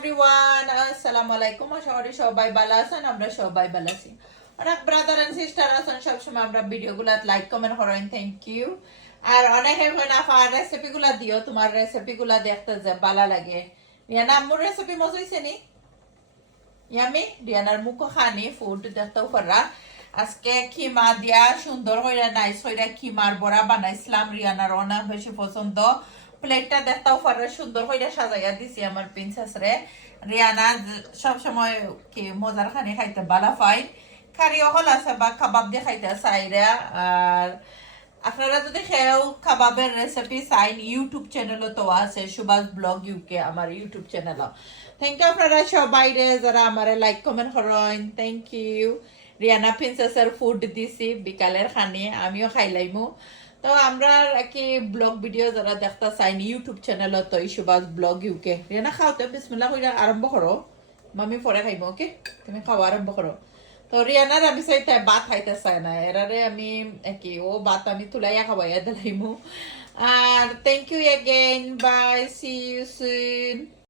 Everyone, আসসালামু আলাইকুম। আশা করি সবাই ভালো আছেন, আমরা সবাই ভালো আছি। অনেক ব্রাদার এন্ড সিস্টার আছেন, সবসময় আমরা ভিডিওগুলো লাইক কমেন্ট করেন, থ্যাংক ইউ। আর অনেকে কইন আপা রেসিপিগুলো দিও, তোমার রেসিপিগুলো দেখতে যে ভালো লাগে। রিয়ানা আম্মুর রেসিপি মজা হইছে নি? ইয়ামি রিয়ানার মুখো খানি ফুড দেখতেও পারা। আজকে খিমা দিয়া সুন্দর হইরা নাইস হইরা খিমার বড়া বানাইছিলাম, রিয়ানার অনেক বেশি পছন্দ। প্লেটটা দেখতেও পারে সুন্দর হইরা সাজাইয়া দিছি আমার প্রিন্সেস রে। রিয়ানা সব সময় কি মজার খানি খাইতে ভালো পাই, কারি হল আছে বা কাবাব দিয়ে খাইতে চাইরা। আর আপনারা যদি খেয়েও কাবাবের রেসিপি চাইন, ইউটিউব চ্যানেলও তো আছে, সুভাষ ব্লগ ইউকে আমার ইউটিউব চ্যানেল। থ্যাংক ইউ আপনারা সবাই রে যারা আমারে লাইক কমেন্ট করেন, থ্যাংক ইউ। রিয়ানা প্রিন্সেসের ফুড দিছি বিকালের খানি, আমিও খাইলাইমু। তো আমরা কি ব্লগ ভিডিও যারা দেখতে চাইন ইউটিউব চ্যানেল তো সুভাষ ব্লগ ইউকে। রিয়ানা খাওতে বিসমিল্লাহ কইরা আরম্ভ করো, মামি পরে খাইমু। ওকে, তুমি খাওয়া আরম্ভ করো। তো রিয়ানার আমি চাইতে ভাত খাইতে চাই না, এরারে আমি কি ও ভাত আমি তুলাইয়া খাওয়াইয়া দিলাইমু। আর thank you again, bye, see you soon.